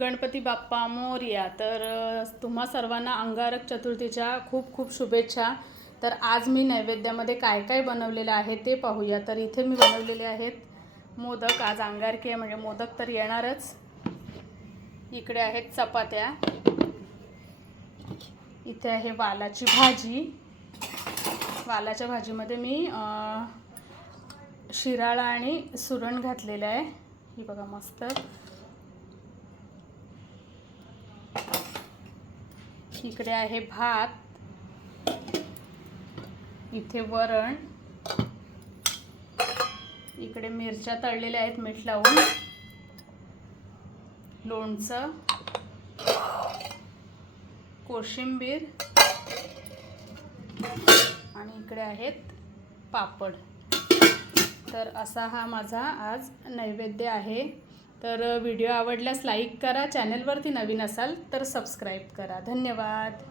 गणपती बाप्पा मोरया। तर तुम्हा सर्वांना अंगारक चतुर्थीच्या खूप खूप शुभेच्छा। तर आज मी नैवेद्यामध्ये काय काय बनवलेलं आहे ते पाहूया। तर इथे मी बनवलेले आहेत मोदक। आज अंगारकी आहे म्हणजे मोदक तर येणारच। इकडे आहेत चपात्या, इथे आहे वालाची भाजी। वालाच्या भाजीमध्ये मी शिराळा आणि सुरण घातलेलं आहे। ही बघा मस्त। इकडे आहे भात, इथे वरण, इकडे मिरच्या तळलेल्या आहेत मीठ लावून, लोणचं, कोशिंबीर आणि इकडे आहेत पापड। तर असा हा माझा आज नैवेद्य आहे। तर व्हिडिओ आवडल्यास लाईक करा, चॅनलवरती नवीन असाल तर सबस्क्राईब करा। धन्यवाद।